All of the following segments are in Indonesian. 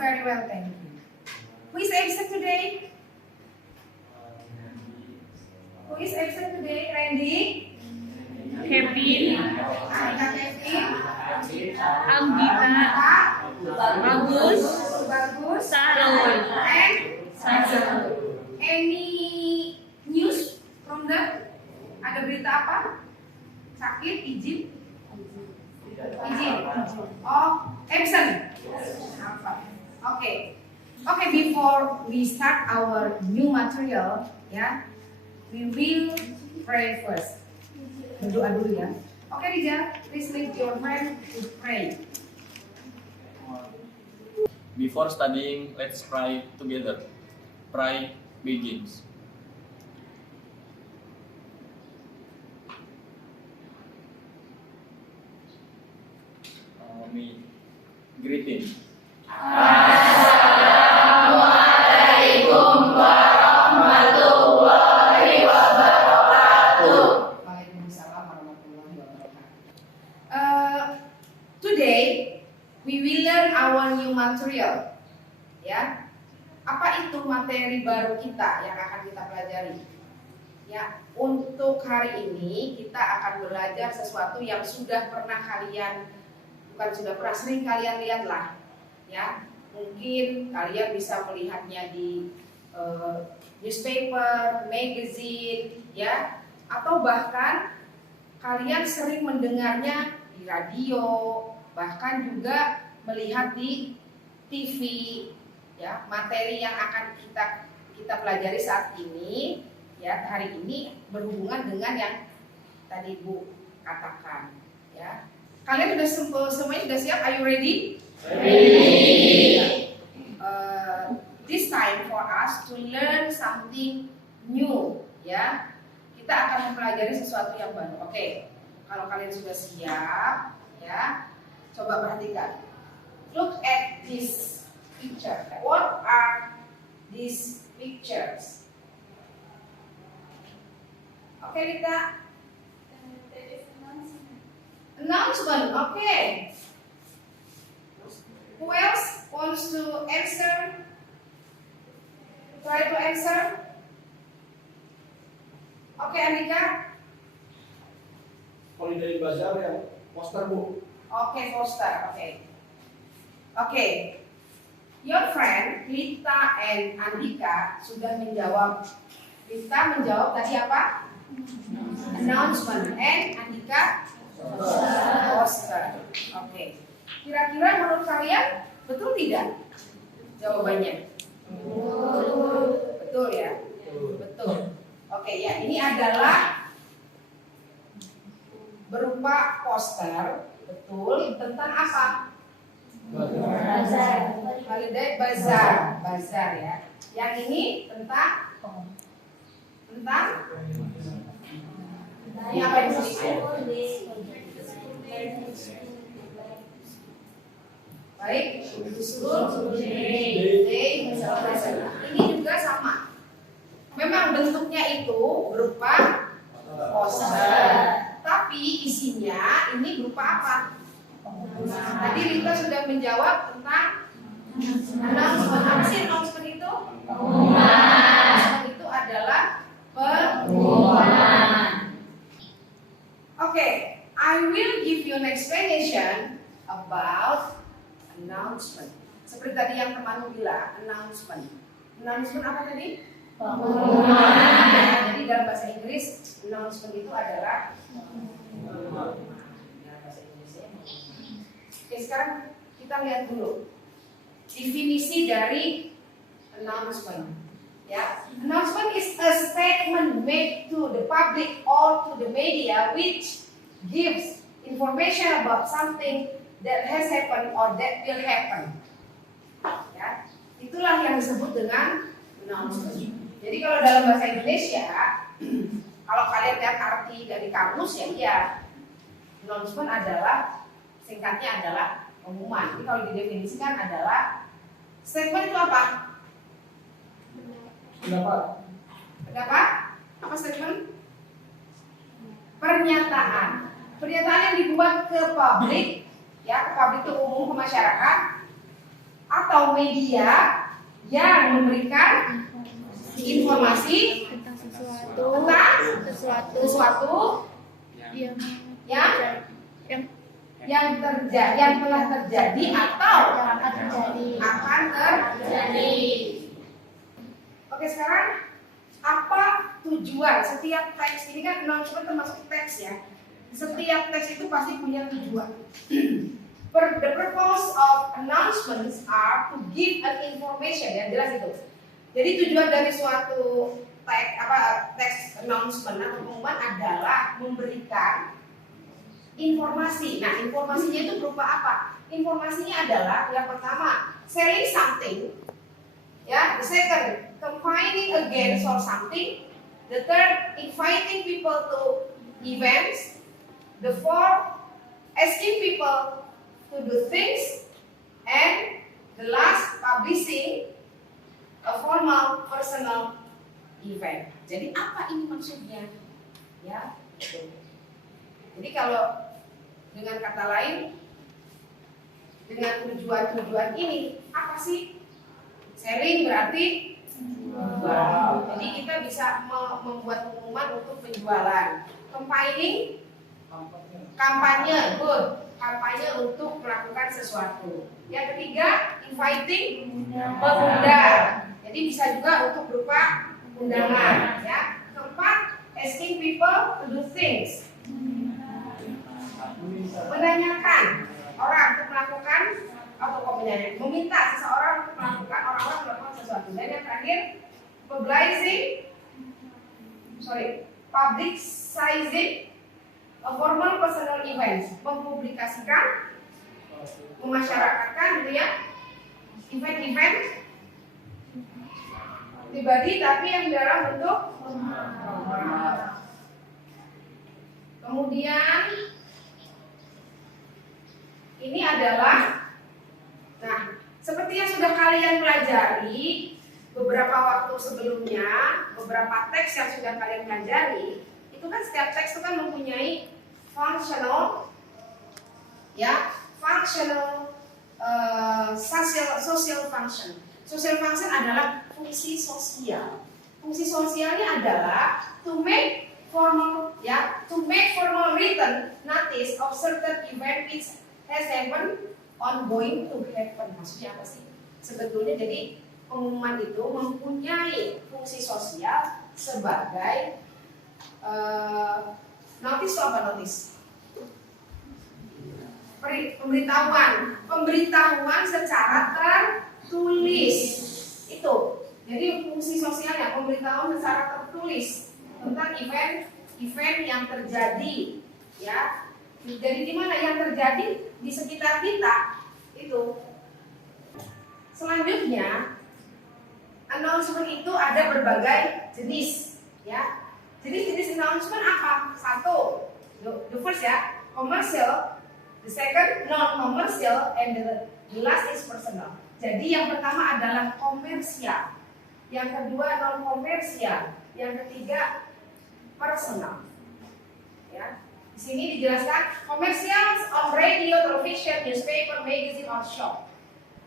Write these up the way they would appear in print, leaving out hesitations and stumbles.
very well, thank you. Who is absent today? Who is absent today? Randy? Kevin, Anita Kevin? Anggita, Bagus, Bagus? Sarul, And? Sarul. Any news from them? Ada berita apa? Sakit? Izin? Izin? Oh, absent? Okay. Okay, before we start our new material, ya, we will pray first. Berdoa dulu ya. Oke, Rija, please lead your friend to pray. Before studying, let's pray together. Pray begins. Greeting. Assalamualaikum warahmatullahi wabarakatuh. Waalaikumsalam warahmatullahi wabarakatuh. Today we will learn our new material. Ya, apa itu materi baru kita yang akan kita pelajari? Ya, untuk hari ini kita akan belajar sesuatu yang sudah pernah kalian, bukan sudah pernah, sering kalian lihat lah. Ya, mungkin kalian bisa melihatnya di newspaper, magazine, ya, atau bahkan kalian sering mendengarnya di radio, bahkan juga melihat di TV. Ya, materi yang akan kita pelajari saat ini, ya, hari ini berhubungan dengan yang tadi Bu katakan. Ya, kalian semuanya sudah siap? Are you ready? Ready. This time for us to learn something new, ya. Kita akan mempelajari sesuatu yang baru. Oke. Kalau kalian sudah siap, ya, coba perhatikan. Look at this picture. What are these pictures? Oke, Rita. Announcement. Okay. Who else wants to answer? Try to answer. Okay, Andika. Holiday Bazaar yang poster Bu. Okay, Foster. Okay. Okay. Your friend Lita and Andika sudah menjawab. Lita menjawab tadi apa? Announcement. And Andika? Poster. Okay. Kira-kira menurut kalian betul tidak jawabannya? Betul ya? Betul. Oke, ya, ini adalah berupa poster, betul, tentang apa? Holiday Bazaar ya. Yang ini tentang ini apa yang baik, ini juga sama. Memang bentuknya itu berupa poster, tapi isinya ini berupa apa? Tadi Rita sudah menjawab tentang announcement. Apa sih announcement itu? Announcement itu adalah pengumuman. Oke, I will give you an explanation about announcement. Seperti tadi yang temanmu bilang, announcement. Announcement apa tadi? Pengumuman. Jadi dalam bahasa Inggris, announcement itu adalah pengumuman. Dalam bahasa Inggrisnya. Oke, sekarang kita lihat dulu definisi dari announcement. Ya, announcement is a statement made to the public or to the media which gives information about something that has happened or that will happen. Ya, itulah yang disebut dengan announcement. Jadi kalau dalam bahasa Indonesia, kalau kalian lihat arti dari kamus ya, iya, announcement adalah singkatnya adalah pengumuman. Jadi kalau didefinisikan adalah statement itu apa? Pendapat? Apa statement? Pernyataan. Pernyataan yang dibuat ke publik, ya, ke publik itu umum, ke masyarakat, atau atau media yang memberikan informasi tentang tentang sesuatu yang yang telah terjadi atau akan terjadi. Oke, sekarang apa tujuan setiap teks ini? Kan announcement termasuk teks ya. Setiap teks itu pasti punya tujuan. The purpose of announcements are to give an information, yang jelas itu. Jadi tujuan dari suatu teks announcement atau pengumuman adalah memberikan informasi. Nah, informasinya itu berupa apa? Informasinya adalah yang pertama, selling something. Ya, the second, campaigning against or something. The third, inviting people to events. The fourth, asking people to do things. And the last, publishing a formal personal event. Jadi apa ini maksudnya? Ya, gitu. Jadi kalau dengan kata lain, dengan tujuan-tujuan ini, apa sih? Selling berarti jual. Jadi kita bisa membuat pengumuman untuk penjualan. Campaigning, kampanye, good. Kampanye untuk melakukan sesuatu. Yang ketiga, inviting, mengundang. Jadi bisa juga untuk berupa undangan. Ya. Keempat, asking people to do things. Menanyakan orang untuk melakukan atau meminta seseorang untuk melakukan orang-orang melakukan sesuatu. Dan yang terakhir, publicizing a formal personal event, mempublikasikan, memasyarakatkan gitu ya, event-event pribadi tapi yang dalam bentuk formal. Kemudian ini adalah, nah, seperti yang sudah kalian pelajari beberapa waktu sebelumnya, beberapa teks yang sudah kalian pelajari, itu kan setiap teks itu kan mempunyai functional, ya, social function. Social function adalah fungsi sosial. Fungsi sosialnya adalah to make formal written notice of certain event which has happened on going to happen. Maksudnya apa sih? Sebetulnya jadi pengumuman itu mempunyai fungsi sosial sebagai notice itu apa notice? Pemberitahuan secara tertulis itu. Jadi fungsi sosialnya pemberitahuan secara tertulis tentang event yang terjadi, ya. Jadi di mana yang terjadi di sekitar kita itu. Selanjutnya, announcement itu ada berbagai jenis, ya. Jenis-jenis announcement apa? Satu, the first ya, commercial. The second, non-commercial, and the last is personal. Jadi yang pertama adalah komersial, yang kedua non-komersial, yang ketiga personal. Ya, di sini dijelaskan komersial on radio, television, newspaper, magazine, or shop.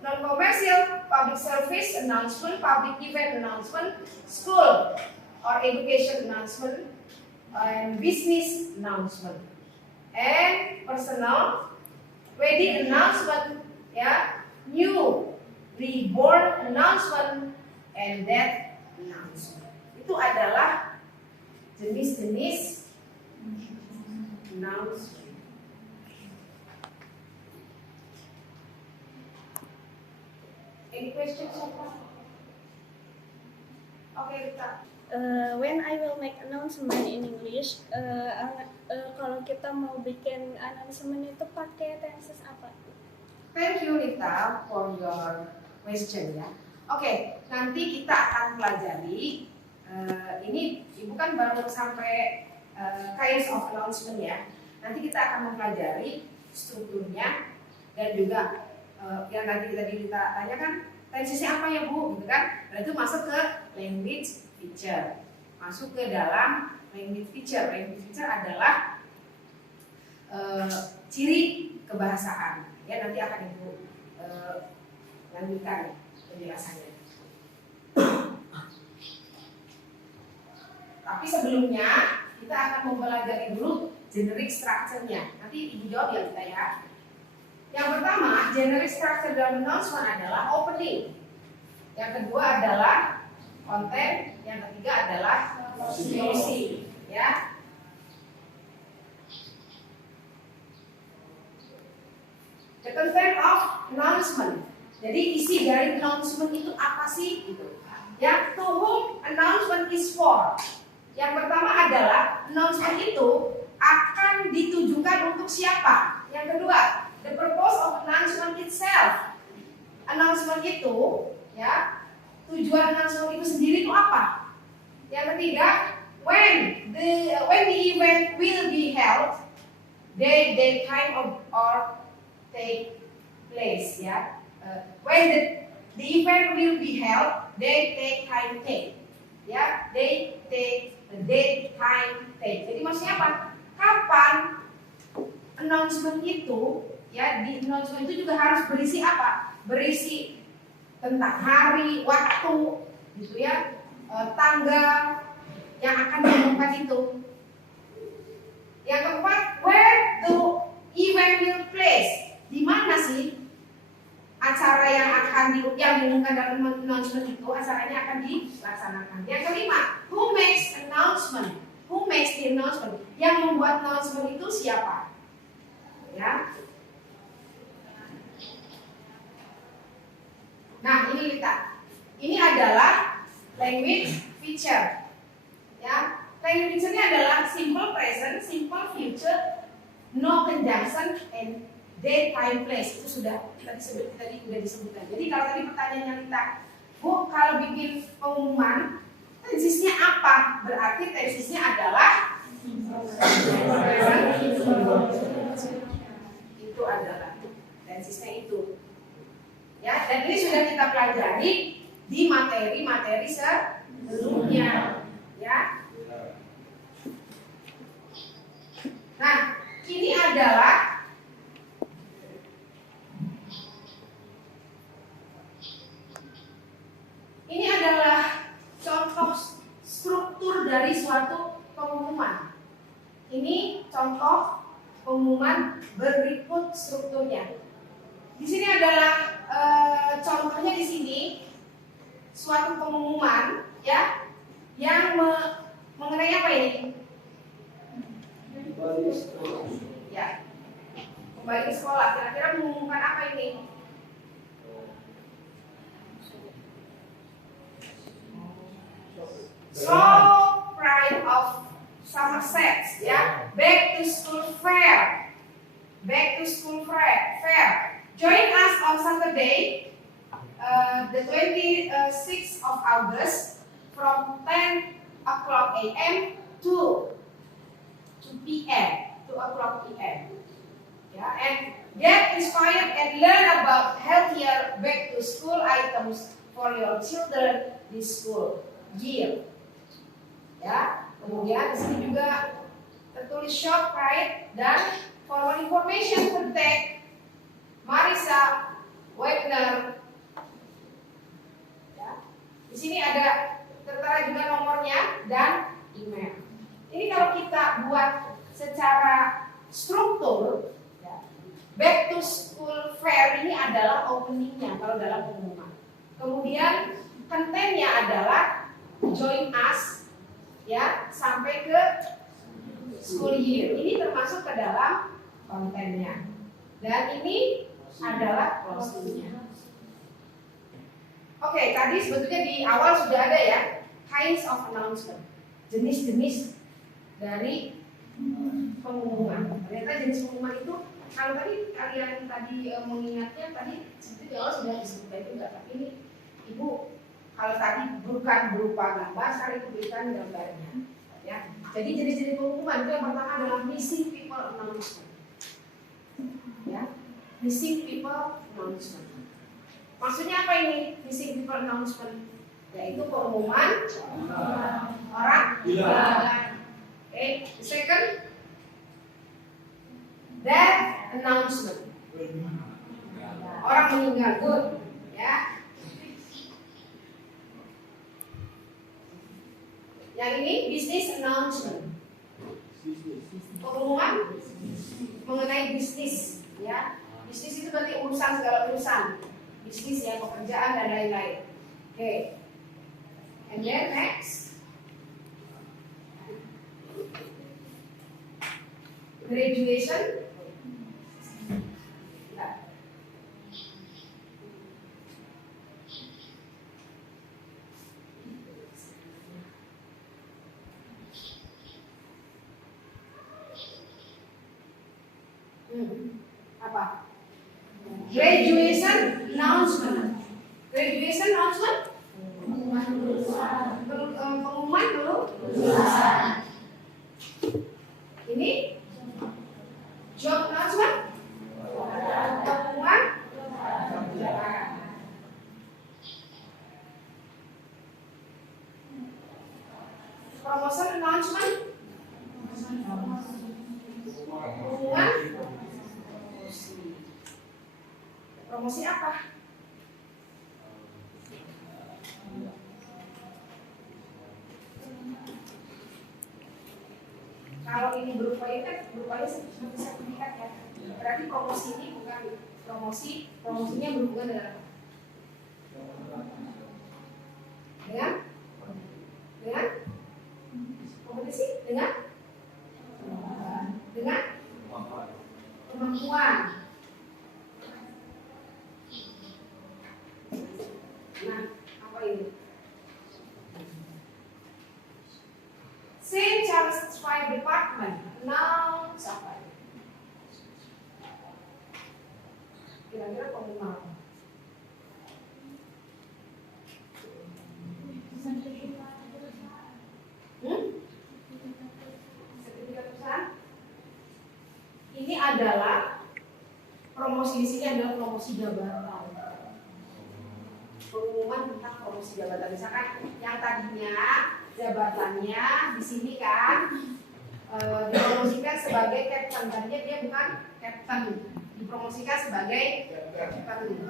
Non-commercial, public service announcement, public event announcement, school or education announcement, and business announcement. And personal, wedding announcement, ya, new reborn announcement, and death announcement. Itu adalah jenis-jenis announcement. Any questions so far? Okay, Rita. When I will make announcement in English, kalau kita mau bikin announcement itu pakai tenses apa? Thank you Rita for your question ya. Oke, nanti kita akan pelajari. Ini ibu kan baru sampai kinds of announcement ya. Nanti kita akan mempelajari strukturnya dan juga yang tadi kita tanyakan tensesnya apa ya Bu, gitu kan? Dan itu masuk ke language feature, masuk ke dalam language feature. Language feature adalah ciri kebahasaan. Ya nanti akan ibu lanjutkan penjelasannya. Tapi sebelumnya kita akan mempelajari dulu generic structure-nya. Nanti ibu jawab ya kita ya. Yang pertama, generic structure dalam announcement adalah opening. Yang kedua adalah content. Yang ketiga adalah closing. Ya. The content of announcement. Jadi isi dari announcement itu apa sih? Gitu. Yang to whom announcement is for. Yang pertama adalah announcement itu akan ditujukan untuk siapa. Yang kedua, the purpose of announcement itself. Announcement itu, ya, tujuan announcement itu sendiri itu apa? Yang ketiga, when the event will be held, date, time or take place, ya. When the event will be held, date, time, take, ya. Date, time, take. Jadi maksudnya apa? Kapan announcement itu, ya, di announcement itu juga harus berisi apa? Berisi tentang hari, waktu, gitu ya, tanggal yang akan diumumkan itu. Yang keempat, where the event will place. Di mana sih acara yang diumumkan dalam announcement itu, acaranya akan dilaksanakan. Yang kelima, who makes announcement? Who makes the announcement? Yang membuat announcement itu siapa? Ya. Nah, ini Lita. Ini adalah language feature. Ya. Language feature-nya adalah simple present, simple future, no conjunction, and date, time, place. Itu sudah tadi sudah disebutkan. Jadi kalau tadi pertanyaannya Lita, Bu, kalau bikin pengumuman, tensisnya apa? Berarti tensisnya adalah itu adalah tensisnya itu. Ya, dan ini sudah kita pelajari di materi-materi sebelumnya. Ya. Nah, ini adalah contoh struktur dari suatu pengumuman. Ini contoh pengumuman berikut strukturnya. Di sini adalah contohnya di sini suatu pengumuman, ya, yang mengenai apa ini? Ya, kembali ke sekolah. Kira-kira mengumumkan apa ini? So Pride of Somerset, ya, back to school fair, fair. Join us on Saturday, the 26th of August, from 10 o'clock a.m. to 2 o'clock p.m. Yeah, and get inspired and learn about healthier back to school items for your children this school year. Ya, kemudian di sini juga tertulis shop Pride dan for more information contact Marisa Wagner. Ya, di sini ada tertera juga nomornya dan email. Ini kalau kita buat secara struktur, ya, back to school fair ini adalah openingnya kalau dalam pengumuman. Kemudian kontennya adalah join us, ya, sampai ke school year. Ini termasuk ke dalam kontennya. Dan ini adalah closingnya. Oke, tadi sebetulnya di awal sudah ada ya, kinds of announcement, jenis-jenis dari pengumuman. Ternyata jenis pengumuman itu, kalau tadi kalian mengingatnya tadi sebetulnya di awal sudah disebutkan juga, tapi ini Ibu kalau tadi bukan berupa gambar, sekarang itu berikan gambarnya. Ya. Jadi jenis-jenis pengumuman itu yang pertama adalah missing people announcement. Ya, missing people announcement. Maksudnya apa ini missing people announcement? Yaitu pengumuman orang hilang. Okay. The second, death announcement. Orang meninggal. Good. ya. Yang ini business announcement. Pengumuman mengenai bisnis, ya. Bisnis itu berarti urusan, segala urusan. Bisnis ya, pekerjaan dan lain-lain. Oke. And then next, graduation. Nah. Apa? Graduation announcement. Graduation announcement? Pengumuman dulu. Ini job announcement. Pengumuman. Promotion announcement. Pengumuman. Promosi apa? Kalau ini berupaya seperti sertifikat ya. Berarti promosi ini bukan promosi, promosinya berhubungan dengan kompetisi, dengan kemampuan. Nah, apa ini? St. Charles Fire Department. Now, siapa ini? Kira-kira pengumuman apa? Sertifikat perusahaan. Ini adalah promosi, di sini adalah promosi jabatan. Pengumuman tentang promosi jabatan. Misalkan yang tadinya jabatannya di sini kan dipromosikan sebagai captain, tadinya dia bukan captain, dipromosikan sebagai captain.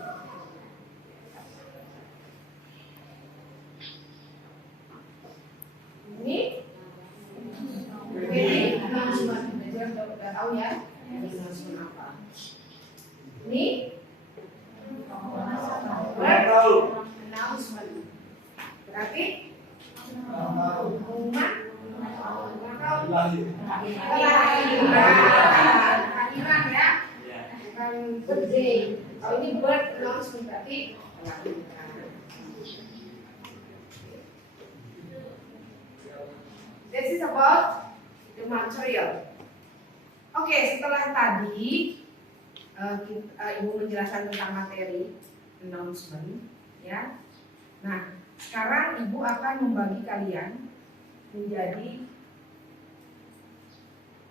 Ini announcement, udah tahu ya announcement apa. Ini announcement, berarti pengumuman kelahiran ya, bukan birthday. Kalau ini birth announcement berarti kelahiran. This is about the material. Oke, setelah tadi Ibu menjelaskan tentang materi announcement, ya. Nah, sekarang Ibu akan membagi kalian menjadi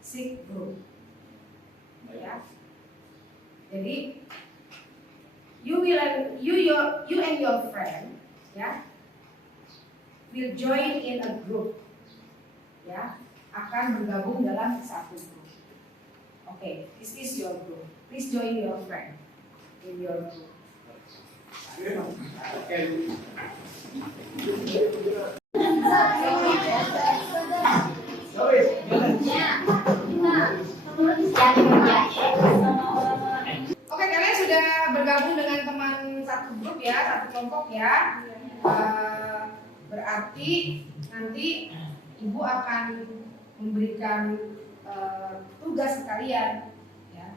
6 group, ya. Jadi you and your friend, ya, will join in a group, ya, akan bergabung dalam satu grup. Oke, this is your group. Please join your friend in your group. Oke, kalian sudah bergabung dengan teman satu grup ya, satu kelompok ya. Berarti nanti Ibu akan memberikan tugas ke kalian. Ya.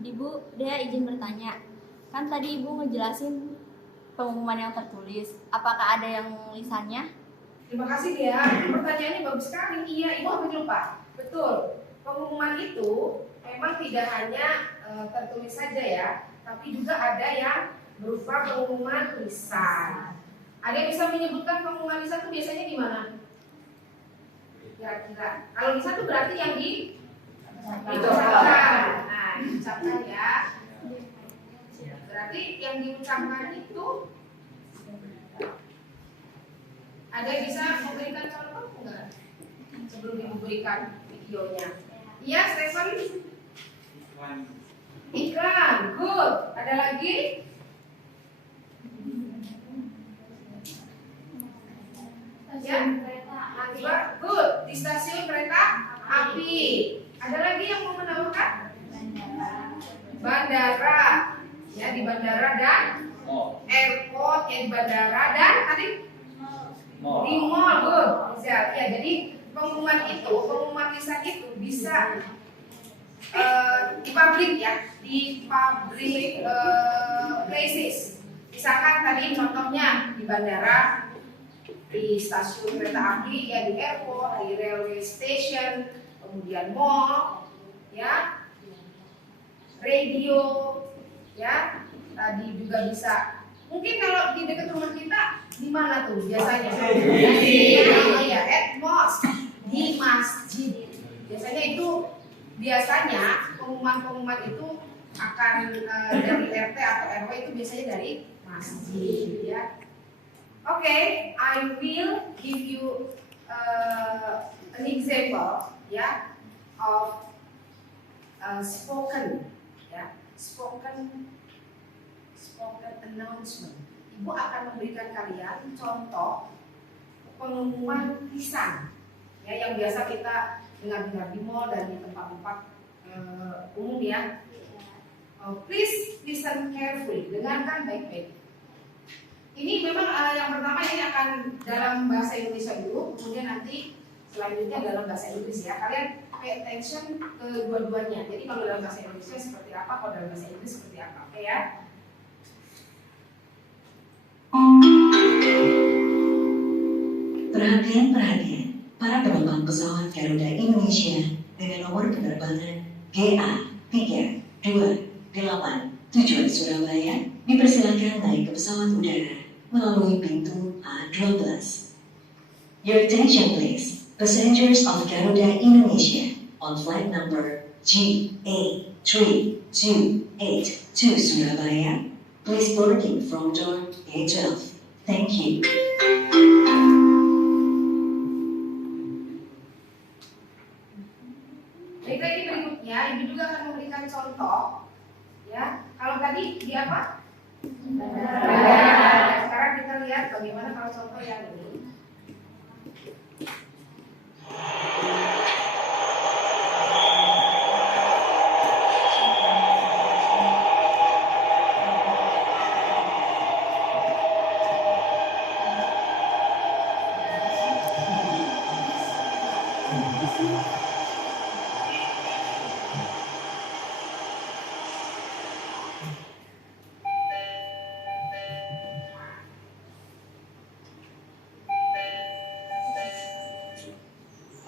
Ibu, dia izin bertanya. Kan tadi Ibu ngejelasin pengumuman yang tertulis. Apakah ada yang lisannya? Terima kasih dia. Pertanyaannya bagus sekali. Iya, Ibu hampir lupa. Betul. Pengumuman itu memang tidak hanya tertulis saja ya, tapi juga ada yang berupa pengumuman lisan. Ada yang bisa menyebutkan pengumuman lisan itu biasanya di mana? Kira-kira. Kalau lisan itu berarti yang diucapkan. Nah, diucapkan ya. Berarti yang diucapkan itu ada yang bisa memberikan contoh enggak? Sebelum diberikan videonya. Iya, Stephen. Iklan, good. Ada lagi? stasiun kereta api. Good. Di stasiun kereta api. Ada lagi yang mau menambahkan? Bandara. Ya, di bandara dan Mall. airport, ya di bandara dan tadi Mall. di mall. Good. Bisa. Ya, jadi pengumuman lisan itu bisa di public ya, di public places. Misalkan tadi contohnya di bandara, di stasiun kereta api, ya di airport, di railway station, kemudian mall, ya, radio, ya, tadi juga bisa. Mungkin kalau di dekat rumah kita, di mana tuh biasanya? Ya, at mosque, di masjid. Biasanya pengumuman itu akan dari RT atau RW itu biasanya dari masjid, ya. Okay, I will give you an example, ya, of spoken announcement. Ibu akan memberikan kalian contoh pengumuman lisan, ya, yang biasa kita dengar-dengar di mall dan di tempat-tempat umum, ya. Please listen carefully, dengarkan baik-baik. Ini memang yang pertama ini akan dalam bahasa Indonesia dulu, kemudian nanti selanjutnya dalam bahasa Inggris, ya. Kalian pay attention ke dua-duanya. Jadi kalau dalam bahasa Indonesia seperti apa, kalau dalam bahasa Inggris seperti apa, oke ya? Perhatian, para penumpang pesawat Garuda Indonesia dengan nomor penerbangan GA328 tujuan Surabaya dipersilakan naik ke pesawat udara melalui pintu A12. Your attention please, passengers of Garuda Indonesia on flight number GA3282 to Surabaya, please boarding from door A12. Thank you. Baik, lagi berikutnya, Ibu juga akan memberikan contoh, ya. Kalau tadi di apa? Bandara. Sekarang kita lihat bagaimana kalau contoh yang ini.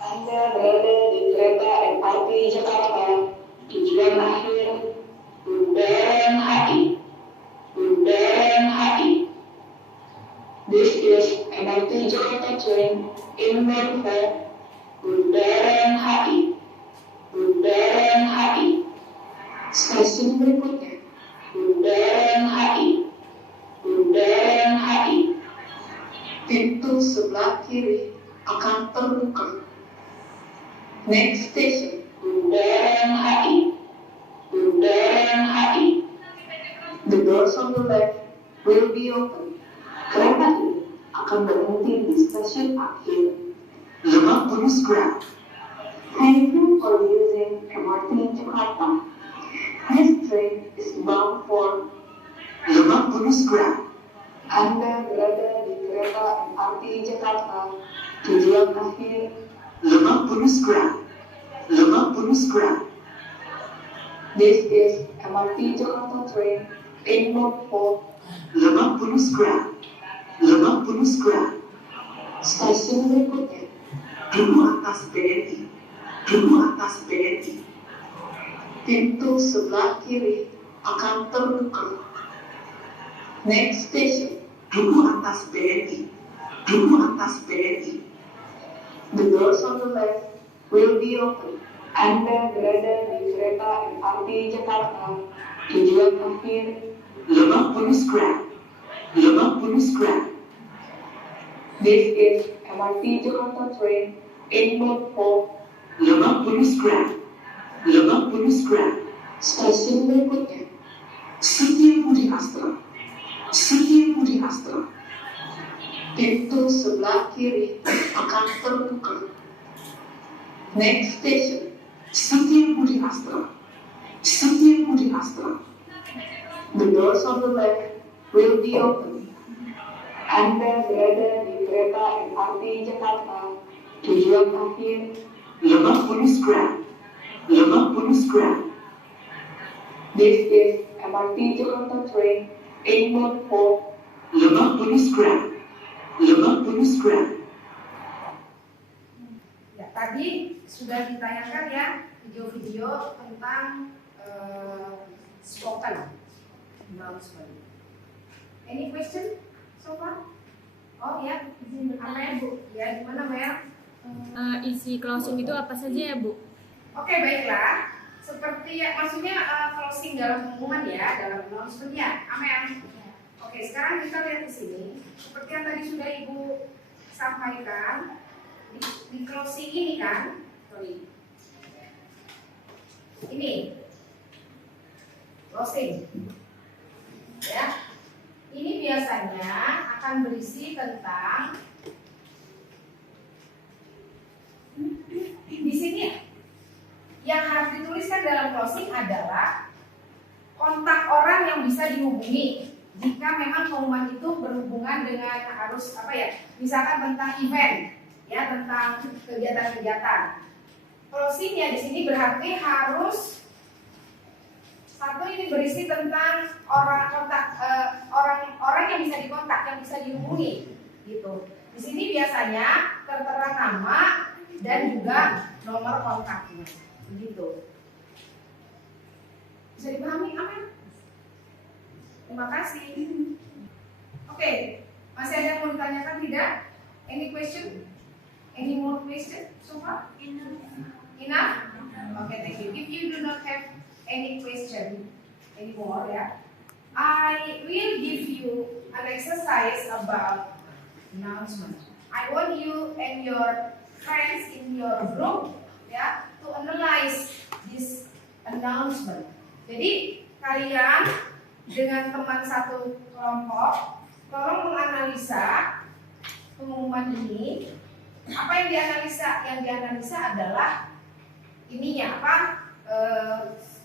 Anda berada di kereta MRT Jakarta, tujuan akhir Bundaran HI. Bundaran HI. This is MRT Jakarta train inbound for Bundaran HI. Bundaran HI. Stasiun berikutnya Bundaran HI. Bundaran HI. Pintu sebelah kiri akan terbuka. Next station, Bundaran HI. Bundaran HI. The doors on the left will be open. Kereta ini akan berhenti di stasiun akhir Lebak Bulus Grab. Thank you for using MRT Jakarta. This train is bound for Lebak Bulus Grab. Anda berada di kereta MRT Jakarta, tujuan akhir Lebak Bulus Grab. Lebak Bulus Grab. This is MRT Jakarta train inbound for Lebak Bulus Grab. Lebak Bulus Grab. Stasiun berikutnya Duku Atas BNI. Duku Atas BNI. Pintu sebelah kiri akan terbuka. Next station, Duku Atas BNI. Duku Atas BNI. The doors on the left will be open. Anda berada di kereta MRT Jakarta, tujuan akhir Lebak Bulus Grab. Lebak Bulus Grab. This is MRT Jakarta train inbound for Lebak Bulus Grab. Lebak Bulus Grab. Stasiun berikutnya Setiabudi Astra. Setiabudi Astra. Pintu sebelah kiri akan terbuka. Next station, Satyabudi Astra. Satyabudi Astra. The doors on the left will be open. Anda berada di kereta MRT Jakarta. Tujuan akhir Lebak Bulus Grand. Lebak Bulus Grand. This is MRT Jakarta train inbound for Lebak Bulus Grand. Lebak Bulus Grand. Ya, tadi sudah ditanyakan ya video-video tentang spoken announcement. Any question so far? Oh ya, apa ya Bu? Ya, gimana Mer? Isi closing itu apa saja ya Bu? Oke, baiklah. Seperti ya, maksudnya closing dalam pengumuman ya, dalam announcement ya, Amel. Oke, sekarang kita lihat di sini. Seperti yang tadi sudah Ibu sampaikan, di closing ini kan, sorry. Ini closing. Ya. Ini biasanya akan berisi tentang di sini yang harus dituliskan dalam closing adalah kontak orang yang bisa dihubungi jika memang pengumuman itu berhubungan dengan harus apa ya, misalkan tentang event ya, tentang kegiatan-kegiatan. Closingnya di sini berarti harus satu, ini berisi tentang orang kontak orang yang bisa dikontak, yang bisa dihubungi gitu. Di sini biasanya tertera nama dan juga nomor kontaknya begitu. Bisa dipahami Amin? Terima kasih. Oke, masih ada yang mau ditanyakan tidak? Any question? Any more question so far? Enough? Okay, thank you. If you do not have any question anymore, yeah, I will give you an exercise about announcement. I want you and your friends in your group, yeah, to analyze this announcement. Jadi kalian dengan teman satu kelompok, tolong menganalisa pengumuman ini. Apa yang dianalisa? Yang dianalisa adalah ininya apa?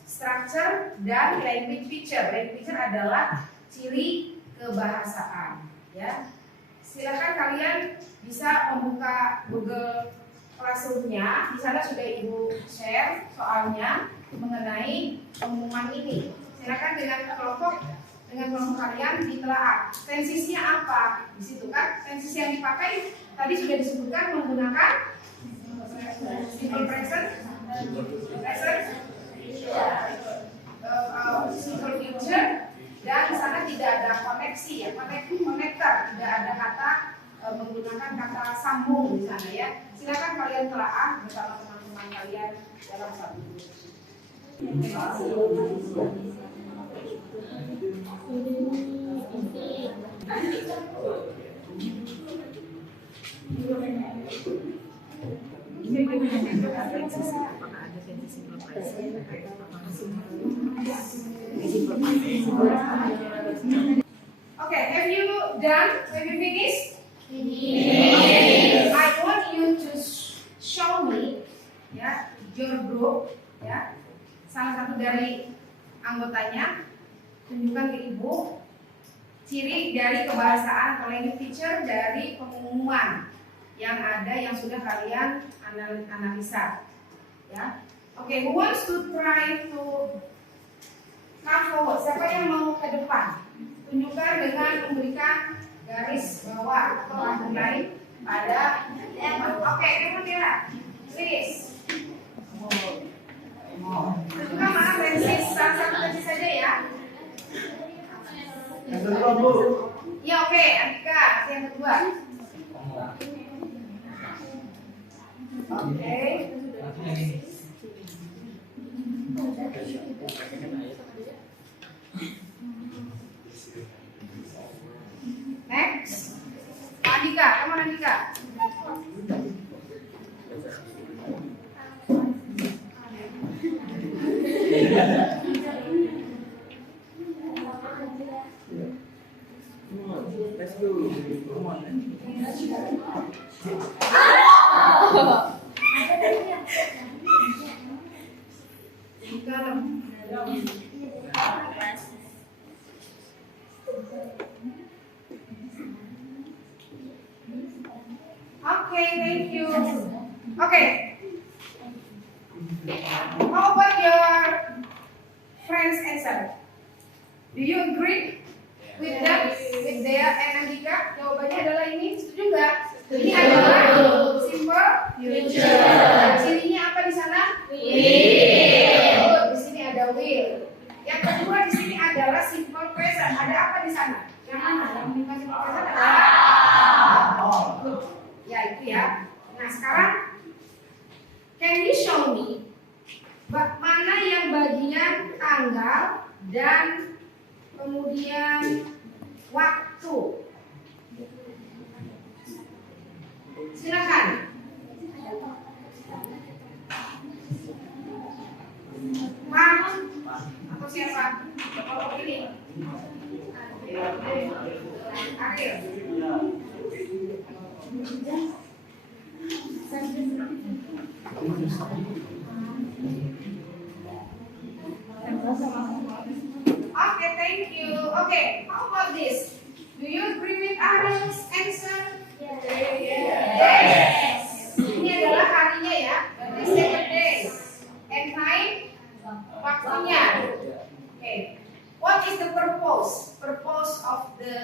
Structure dan language feature. Language feature adalah ciri kebahasaan. Ya, silakan kalian bisa membuka Google Classroom-nya. Di sana sudah Ibu share soalnya mengenai pengumuman ini. Silakan dengan kelompok kalian ditelaah. Tensisnya apa? Di situ kan tensis yang dipakai tadi sudah disebutkan menggunakan simple present, simple future, dan di sana tidak ada koneksi ya, konektor, tidak ada kata menggunakan kata sambung di sana ya. Silakan kalian telaah bersama teman-teman kalian dalam satu grup. Okay, have you done? Have you finished? Yes. I want you to show me, ya, your group, ya, salah satu dari anggotanya, tunjukkan ke Ibu ciri dari kebahasaan atau language feature dari pengumuman yang ada yang sudah kalian analisa, ya. Oke, who wants to try to come forward? Siapa yang mau ke depan? Tunjukkan dengan memberikan garis bawah atau underline pada oke, kamu lihat. Please. Tunjukkan mana tensis, satu tensis saja ya. Yang kedua Bu. Ya oke, Andika, yang kedua. Oke. Next, Andika, kamu Andika. Okay, thank you. Okay. How about your friends' answer? Do you agree with that? With their and Andika? Jawabannya adalah ini. Setuju nggak? Ini adalah simple future. Cirinya apa di sana? Will. Di sini ada will. Yang kedua di sini adalah simple present. Ada apa di sana? Yang mana? Yang simple present adalah ya itu ya. Nah sekarang can you show me mana yang bagian tanggal dan kemudian waktu? Silakan. Pak atau siapa? Oh ini. Akhir. Okay, thank you. Okay, how about this? Do you agree with Ariel's answer? Yes. Ini adalah harinya ya. Berarti 7 days. And time waktunya. Okay. What is the purpose? Purpose of the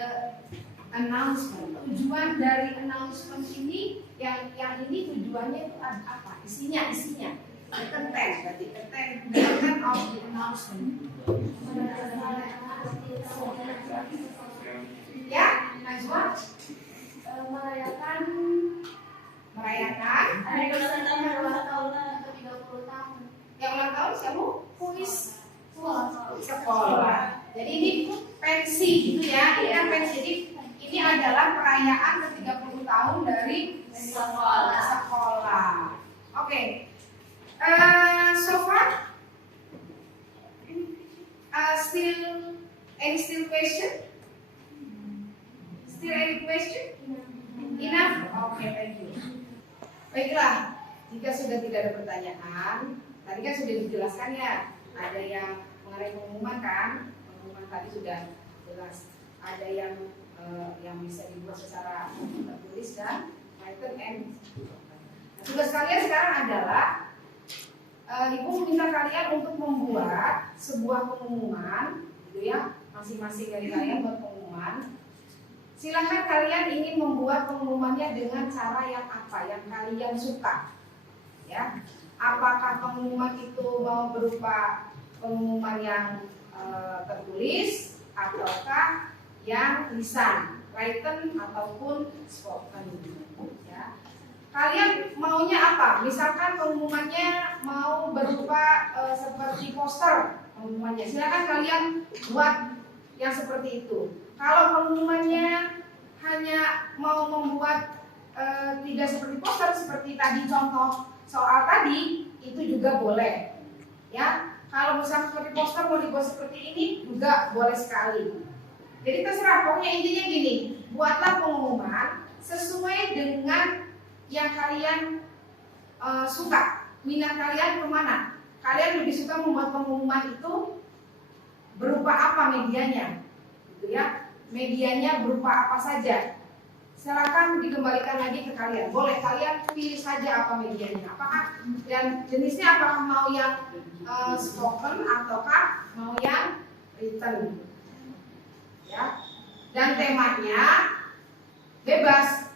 announcement. Tujuan dari announcement ini yang ini tujuannya itu apa? Isinya. The content berarti content of the announcement. Ya, Najwa? Merayakan hari ulang tahun ke-30 tahun. Yang ulang tahun siapa? Kuis sekolah. Jadi ini pensi gitu ya. Ini kan pensi. Jadi ini adalah perayaan ke-30 tahun dari sekolah. Oke. So far, still question? Still any question? Enough? Oke, thank you. Baiklah, jika sudah tidak ada pertanyaan, tadi kan sudah dijelaskan ya, ada yang mengenai pengumuman kan, pengumuman tadi sudah jelas. Ada yang bisa dibuat secara tertulis dan written and. Nah, tugas kalian sekarang adalah Ibu meminta kalian untuk membuat sebuah pengumuman, gitu ya, masing-masing dari kalian buat pengumuman. Silahkan kalian ingin membuat pengumumannya dengan cara yang apa, yang kalian suka, ya. Apakah pengumuman itu mau berupa pengumuman yang tertulis, ataukah yang lisan, written ataupun spoken, ya. Kalian maunya apa? Misalkan pengumumannya mau berupa seperti poster pengumumannya. Silakan kalian buat yang seperti itu. Kalau pengumumannya hanya mau membuat tidak seperti poster seperti tadi contoh soal tadi, itu juga boleh. Ya, kalau misalnya seperti poster mau dibuat seperti ini juga boleh sekali. Jadi terserah. Pokoknya intinya gini, buatlah pengumuman sesuai dengan yang kalian suka, minat kalian kemana. Kalian lebih suka membuat pengumuman itu berupa apa medianya, gitu ya. Medianya berupa apa saja. Silakan dikembalikan lagi ke kalian. Boleh kalian pilih saja apa medianya. Apakah dan jenisnya apakah mau yang spoken ataukah mau yang written, ya. Dan temanya bebas.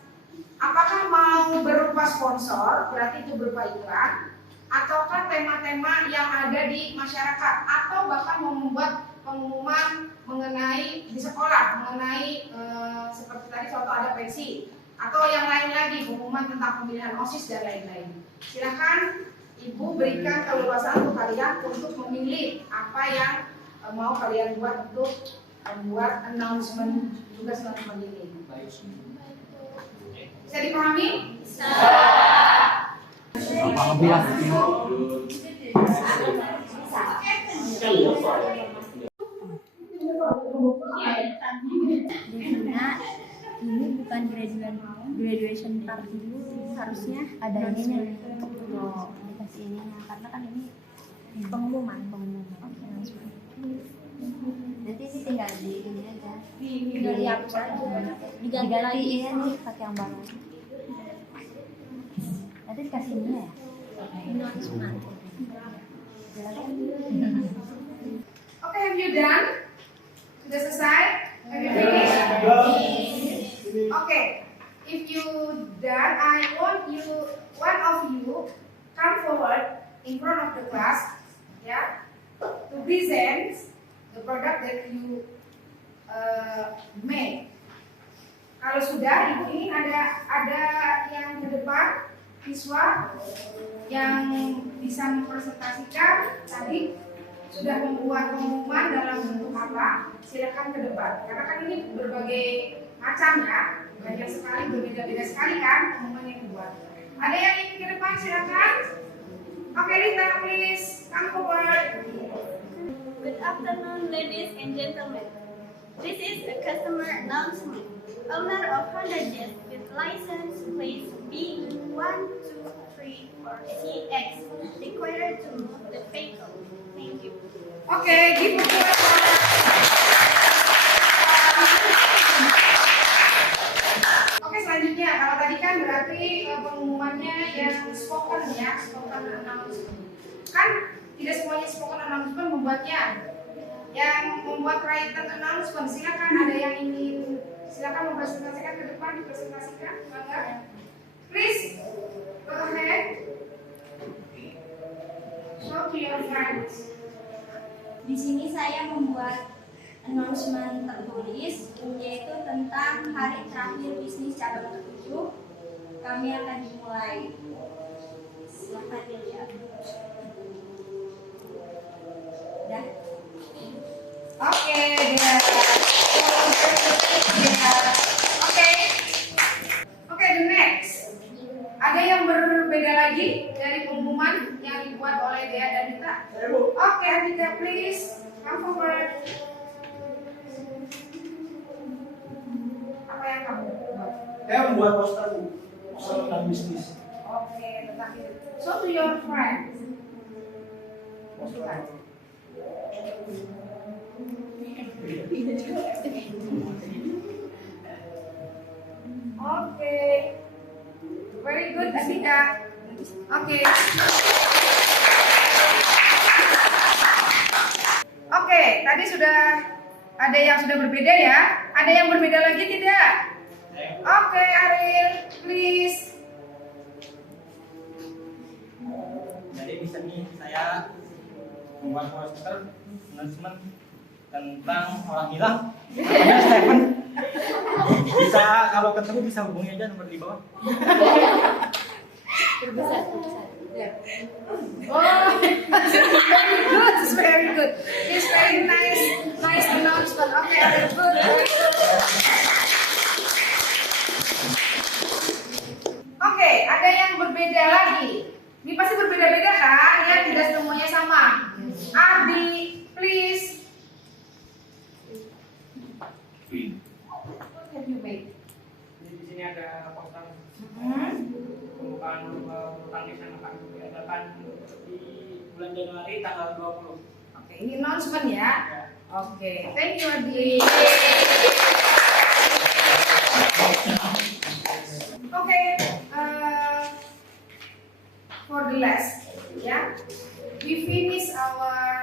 Apakah mau berupa sponsor, berarti itu berupa iklan, ataukah tema-tema yang ada di masyarakat, atau bahkan mau membuat pengumuman mengenai di sekolah, mengenai seperti tadi contoh ada pensi, atau yang lain lagi, pengumuman tentang pemilihan OSIS dan lain-lain. Silakan Ibu berikan keleluasaan untuk kalian untuk memilih apa yang mau kalian buat untuk membuat announcement tugas announcement ini. Bisa dipahami? bukan graduation party dulu, harusnya ada ininya. Oh, dikasih ininya karena kan ini pengumuman. Oke, langsung. Nanti ini tinggal di ini aja. Tinggal dihapus aja. Diganti ini nih pakai yang baru. Nanti dikasih ininya ya. Announcement. Okay, have you done? Sudah selesai? Have you finished? Okay, if you done, I want you, one of you, come forward in front of the class, yeah, to present the product that you made. Kalau sudah, ibu ini ada yang ke depan, siswa yang bisa mempresentasikan tadi sudah membuat pengumuman dalam bentuk apa, silakan ke depan. Karena kan ini berbagai macam ya, banyak sekali, berbeda-beda sekali kan pengumuman yang dibuat. Ada yang ingin ke depan, silakan. Oke, Rita, please come forward. Good afternoon, ladies and gentlemen. This is a customer announcement. Owner of Honda Jazz with license plate B123 or CX required to move the vehicle. Thank you. Oke, give applause. Oke, selanjutnya kalau tadi kan berarti pengumumannya yang spoken ya, spoken announcement. Kan tidak semuanya spoken announcement membuatnya. Yang membuat written announcement, silakan ada yang ingin silakan mempresentasikan ke depan, dipresentasikan, bangga. Please, go ahead. Show to your friends. Di sini saya membuat announcement tertulis yaitu tentang hari terakhir bisnis cabang ke-7. Kami akan dimulai. Silakan dilihat. Dah. Oke, dia. Oke, the next. Ada yang berbeda lagi dari pengumuman yang dibuat oleh Dea dan Dita? Oke, Dita, please come forward. Apa yang kamu buat? Saya membuat poster Bu, poster tentang bisnis. Oke, tentang itu. So to your friends. Silakan. Oke, very good Asika. Oke. Oke, tadi sudah ada yang sudah berbeda ya. Ada yang berbeda lagi tidak? Oke, Ariel, please. Jadi di sini saya membuat poster announcement tentang orang hilang. Ya, Stephen. Bisa kalau ketemu bisa hubungi aja nomor di bawah. Terbesar. Oh, very good, it's very good. It's very nice announcement. Okay, very good, very good. Oke, ada yang berbeda lagi. Ini pasti berbeda-beda kan? Ya, tidak semuanya sama. Ardi, please. What have you made? Di sini ada poster pembukaan bulu tangkis yang akan diadakan di bulan Januari tanggal 20. Oke, ini announcement ya. Oke, thank you Ardi. Oke, for the last, yeah, we finish our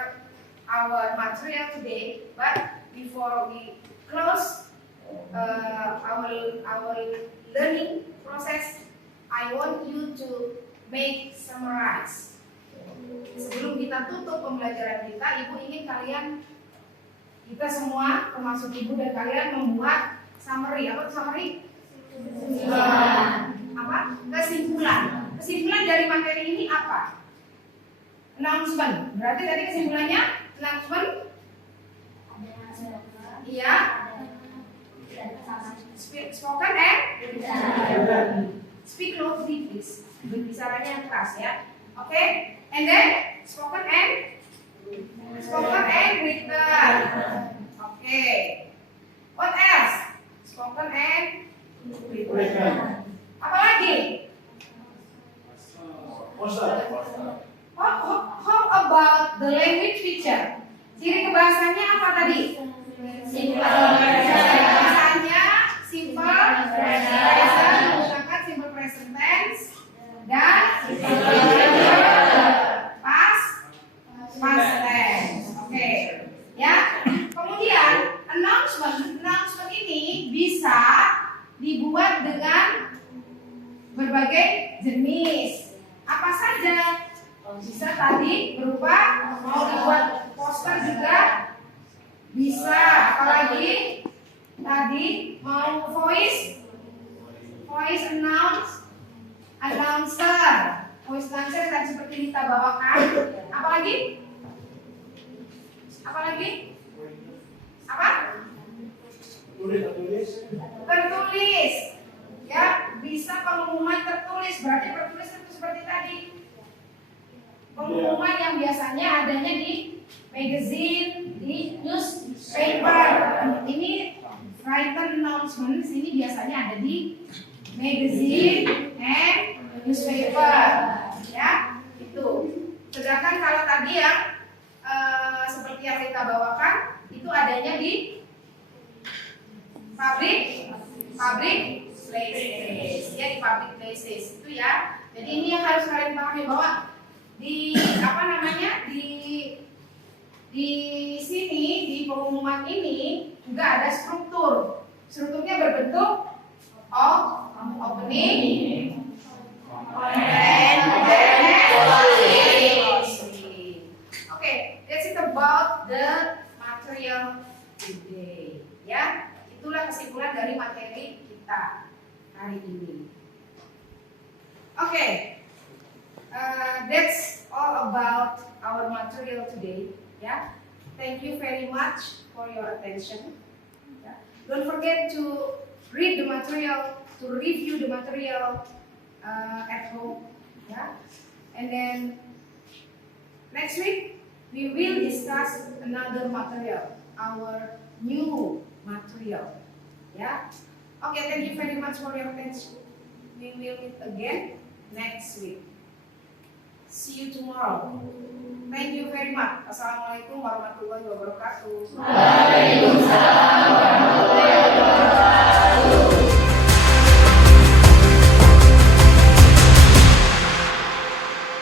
material today, but before we close our learning process, I want you to make summarize. Sebelum kita tutup pembelajaran kita, Ibu ingin kalian, kita semua termasuk Ibu dan kalian membuat summary. Apa itu summary? Apa? Kesimpulan. Kesimpulan dari materi ini apa? Announcement. Berarti tadi kesimpulannya announcement? Iya. Spoken and? Speak loudly please. Bicaranya yang keras ya. Oke. And then spoken and? Spoken and written. Oke. What else? Spoken and Apalagi? Poster. How about the language feature? Ciri kebahasannya apa tadi? Bahasanya simple present, menggunakan simple present tense dan past tense. Oke. Ya. Kemudian announcement ini bisa dibuat dengan berbagai jenis. Apa saja? Bisa tadi berupa mau dibuat poster juga bisa. Apalagi tadi mau voice announcer tadi seperti kita bawakan. Apalagi? Apa? Tertulis. Ya, bisa pengumuman tertulis. Berarti tertulis itu seperti tadi. Pengumuman yang biasanya adanya di magazine, di newspaper. Ini written announcement ini biasanya ada di magazine and newspaper. Ya, itu. Sedangkan kalau tadi yang seperti yang kita bawakan itu adanya di public places, ya, di public places itu ya. Jadi ini yang harus kalian pahami bahwa di sini di pengumuman ini juga ada strukturnya berbentuk opening, okay, that's it about the material today. Ya, itulah kesimpulan dari materi kita hari ini. Okay. That's all about our material today. Yeah. Thank you very much for your attention. Yeah. Don't forget to read the material, to review the material at home. Yeah. And then next week we will discuss another material, our new material. Yeah. Okay. Thank you very much for your attention. We will meet again next week. See you tomorrow. Thank you very much. Assalamualaikum warahmatullahi wabarakatuh. Waalaikumsalam warahmatullahi wabarakatuh.